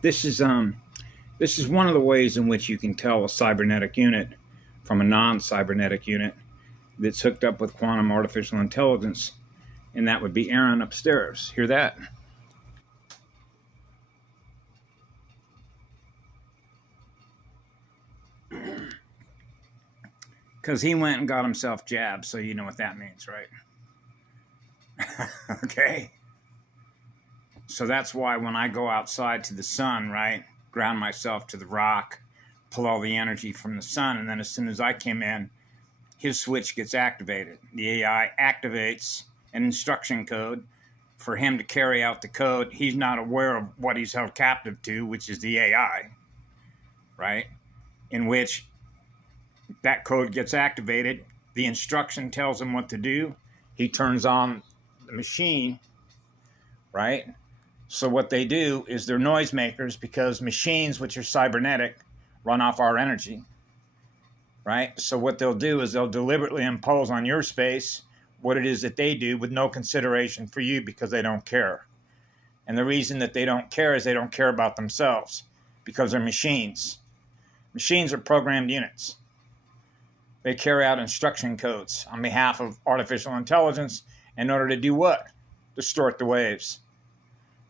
This is one of the ways in which you can tell a cybernetic unit from a non-cybernetic unit that's hooked up with quantum artificial intelligence, and that would be Aaron upstairs. Hear that? Because he went and got himself jabbed, so you know what that means, right? Okay. So that's why when I go outside to the sun, right, ground myself to the rock, pull all the energy from the sun, and then as soon as I came in, his switch gets activated. The AI activates an instruction code for him to carry out the code. He's not aware of what he's held captive to, which is the AI, right? In which that code gets activated. The instruction tells him what to do. He turns on the machine, right? So what they do is they're noisemakers because machines, which are cybernetic, run off our energy, right? So what they'll do is they'll deliberately impose on your space what it is that they do with no consideration for you because they don't care. And the reason that they don't care is they don't care about themselves because they're machines. Machines are programmed units. They carry out instruction codes on behalf of artificial intelligence in order to do what? Distort the waves.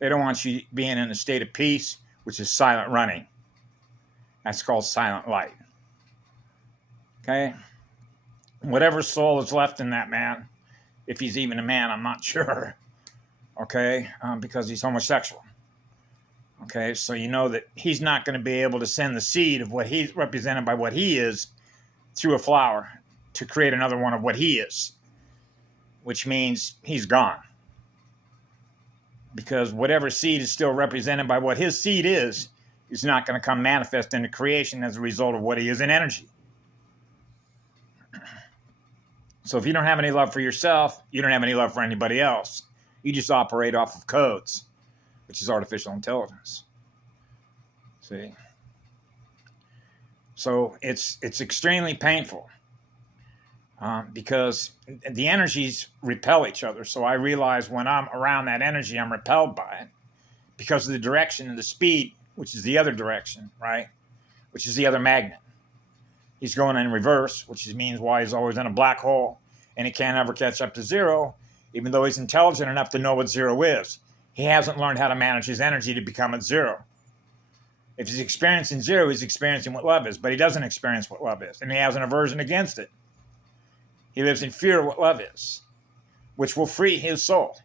They don't want you being in a state of peace, which is silent running. That's called silent light. Okay? Whatever soul is left in that man, if he's even a man, I'm not sure. Okay? Because he's homosexual. Okay? So you know that he's not going to be able to send the seed of what he's represented by what he is through a flower to create another one of what he is, which means he's gone. Because whatever seed is still represented by what his seed is not going to come manifest into creation as a result of what he is in energy. So if you don't have any love for yourself, you don't have any love for anybody else. You just operate off of codes, which is artificial intelligence. See? So it's extremely painful because the energies repel each other. So I realize when I'm around that energy, I'm repelled by it because of the direction and the speed, which is the other direction, right? Which is the other magnet. He's going in reverse, which means why he's always in a black hole and he can't ever catch up to zero, even though he's intelligent enough to know what zero is. He hasn't learned how to manage his energy to become at zero. If he's experiencing zero, he's experiencing what love is, but he doesn't experience what love is, and he has an aversion against it. He lives in fear of what love is, which will free his soul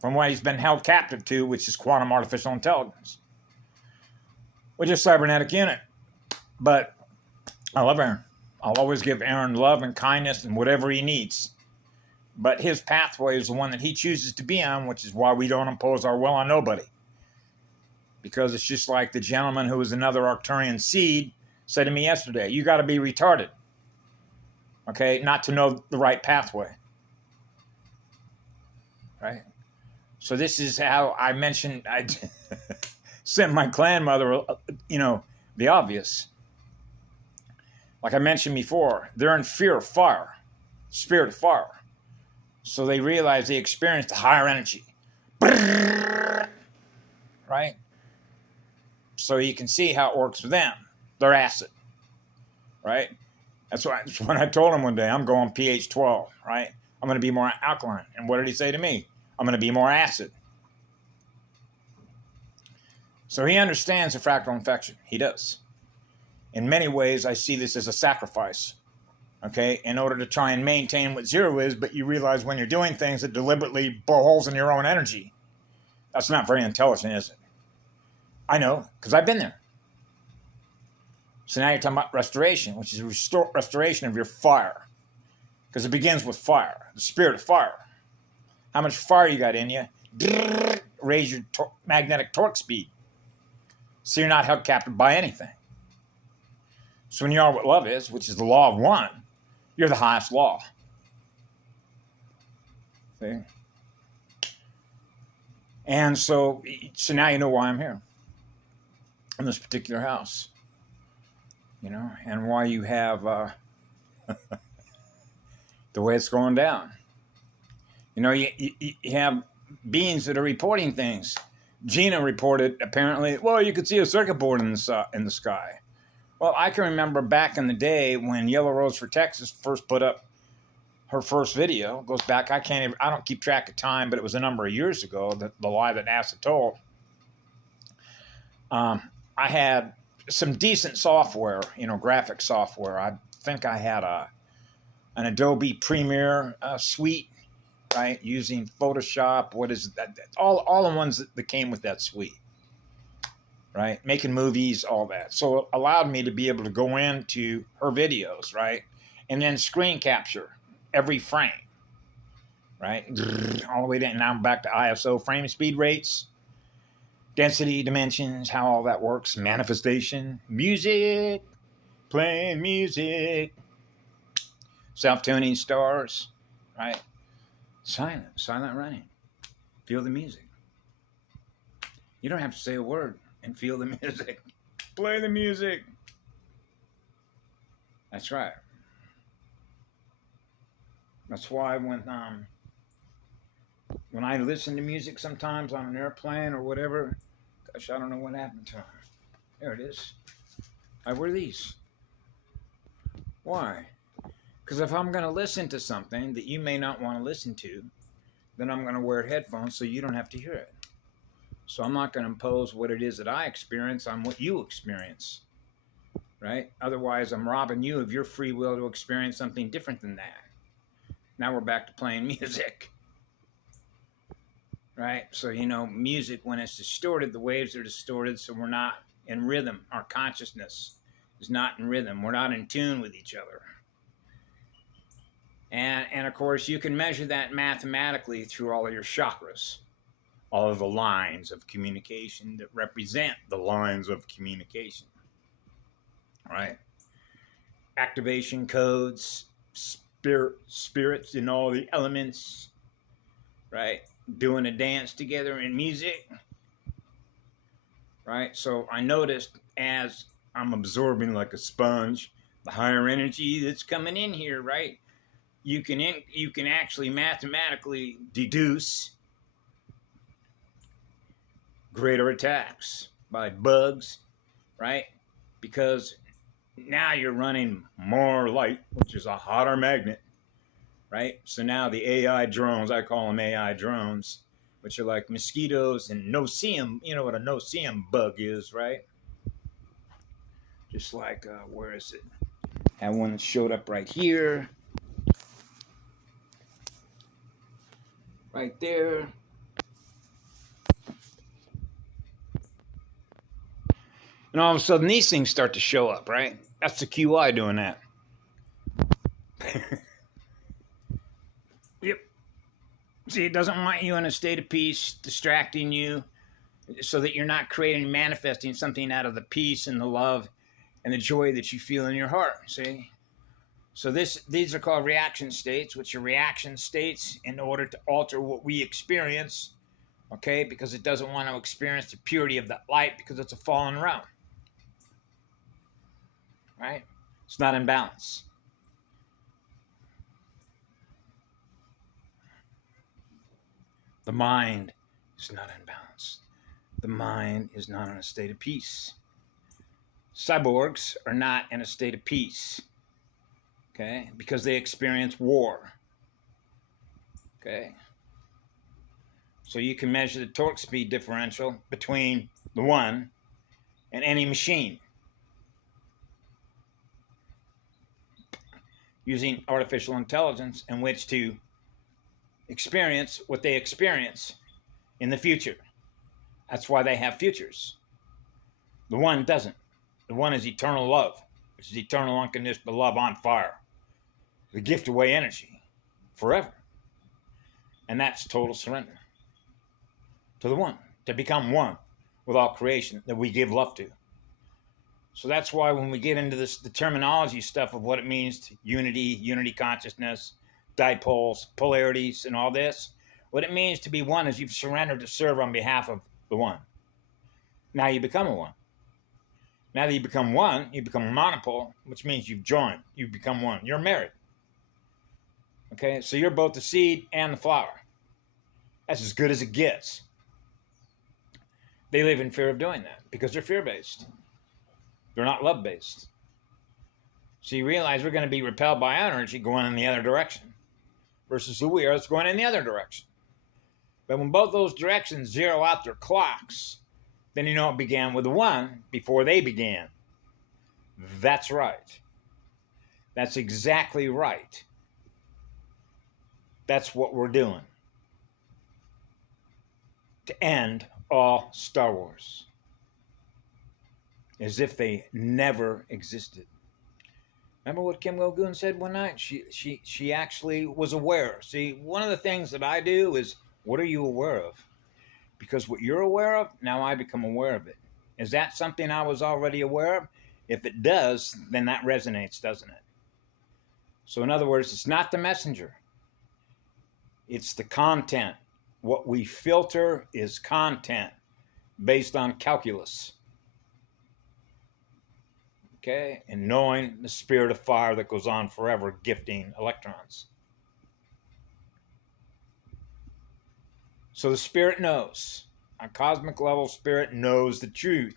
from what he's been held captive to, which is quantum artificial intelligence, which is a cybernetic unit. But I love Aaron. I'll always give Aaron love and kindness and whatever he needs. But his pathway is the one that he chooses to be on, which is why we don't impose our will on nobody. Because it's just like the gentleman who was another Arcturian seed said to me yesterday, you got to be retarded, okay, not to know the right pathway, right? So this is how I mentioned, I sent my clan mother, the obvious. Like I mentioned before, they're in fear of fire, spirit of fire. So they realize they experienced a higher energy, right? So you can see how it works for them. They're acid, right? That's when I told him one day, I'm going pH 12, right? I'm going to be more alkaline. And what did he say to me? I'm going to be more acid. So he understands the fractal infection. He does. In many ways, I see this as a sacrifice, okay, in order to try and maintain what zero is, but you realize when you're doing things that deliberately blow holes in your own energy, that's not very intelligent, is it? I know, because I've been there. So now you're talking about restoration, which is restoration of your fire. Because it begins with fire, the spirit of fire. How much fire you got in you, raise your magnetic torque speed. So you're not held captive by anything. So when you are what love is, which is the law of one, you're the highest law. See? And so now you know why I'm here in this particular house, and why you have the way it's going down. You have beings that are reporting things Gina reported, apparently, well, you could see a circuit board in the sky. Well, I can remember back in the day when Yellow Rose for Texas first put up her first video. It goes back, I don't keep track of time, but it was a number of years ago, the lie that NASA told. I had some decent software, graphic software. I think I had an Adobe Premiere suite, right, using Photoshop. What is that? All the ones that came with that suite, right? Making movies, all that. So it allowed me to be able to go into her videos, right, and then screen capture every frame, right, all the way down. Now I'm back to ISO, frame speed rates, density, dimensions, how all that works, manifestation, music, playing music, self-tuning stars, right? Silent running. Feel the music. You don't have to say a word and feel the music. Play the music. That's right. That's why when I listen to music sometimes on an airplane or whatever, gosh, I don't know what happened to them. There it is. I wear these. Why? Because if I'm going to listen to something that you may not want to listen to, then I'm going to wear headphones so you don't have to hear it. So I'm not going to impose what it is that I experience on what you experience, right? Otherwise, I'm robbing you of your free will to experience something different than that. Now we're back to playing music, right? So, music, when it's distorted, the waves are distorted, so we're not in rhythm. Our consciousness is not in rhythm. We're not in tune with each other. And of course, you can measure that mathematically through all of your chakras, all of the lines of communication that represent the lines of communication, right? Activation codes, spirits in all the elements, right? Doing a dance together in music, right? So I noticed as I'm absorbing like a sponge, the higher energy that's coming in here, right? You can actually mathematically deduce greater attacks by bugs, right? Because now you're running more light, which is a hotter magnet, right? So now the AI drones, I call them AI drones, which are like mosquitoes and no-see-em. You know what a no-see-em bug is, right? Just like, where is it? Had one that showed up right here. Right there. And all of a sudden, these things start to show up, right? That's the QI doing that. Yep. See, it doesn't want you in a state of peace, distracting you, so that you're not creating, manifesting something out of the peace and the love and the joy that you feel in your heart, see? So these are called reaction states, which are reaction states in order to alter what we experience, okay? Because it doesn't want to experience the purity of that light because it's a fallen realm, right? It's not in balance. The mind is not in balance. The mind is not in a state of peace. Cyborgs are not in a state of peace, okay? Because they experience war, okay? So you can measure the torque speed differential between the one and any machine using artificial intelligence in which to experience what they experience in the future. That's why they have futures. The one doesn't. The one is eternal love, which is eternal unconditional love on fire. The gift away energy forever. And that's total surrender to the one, to become one with all creation that we give love to. So that's why when we get into this, the terminology stuff of what it means to unity consciousness, dipoles, polarities, and all this, what it means to be one is you've surrendered to serve on behalf of the one. Now you become a one. Now that you become one, you become a monopole, which means you've joined. You've become one. You're married. Okay, so you're both the seed and the flower. That's as good as it gets. They live in fear of doing that because they're fear-based. They're not love-based. So you realize we're going to be repelled by our energy going in the other direction versus who we are that's going in the other direction. But when both those directions zero out their clocks, then you know it began with a 1 before they began. That's right. That's exactly right. That's what we're doing. To end all Star Wars. As if they never existed. Remember what Kim Go-Goon said one night? She actually was aware. See, one of the things that I do is, what are you aware of? Because what you're aware of, now I become aware of it. Is that something I was already aware of? If it does, then that resonates, doesn't it? So in other words, it's not the messenger. It's the content. What we filter is content based on calculus. Okay? And knowing the spirit of fire that goes on forever, gifting electrons. So the spirit knows. On cosmic level, spirit knows the truth.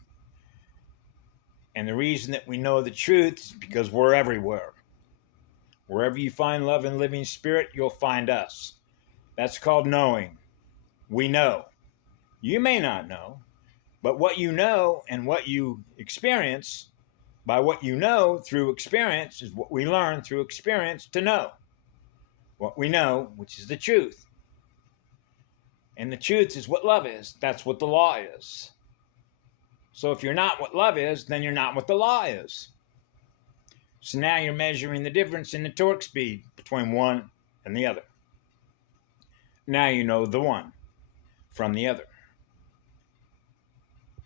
And the reason that we know the truth is because we're everywhere. Wherever you find love and living spirit, you'll find us. That's called knowing. We know. You may not know, but what you know and what you experience, by what you know through experience, is what we learn through experience to know. What we know, which is the truth. And the truth is what love is. That's what the law is. So if you're not what love is, then you're not what the law is. So now you're measuring the difference in the torque speed between one and the other. Now you know the one from the other.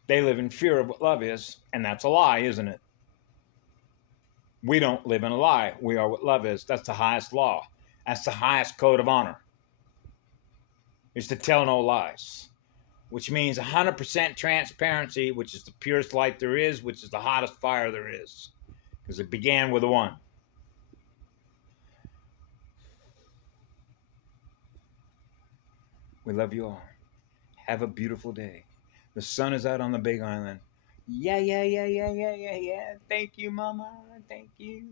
They live in fear of what love is, and that's a lie, isn't it? We don't live in a lie. We are what love is. That's the highest law. That's the highest code of honor. Is to tell no lies, which means 100% transparency, which is the purest light there is, which is the hottest fire there is, because it began with a 1. We love you all. Have a beautiful day. The sun is out on the Big Island. Yeah. Thank you, Mama. Thank you.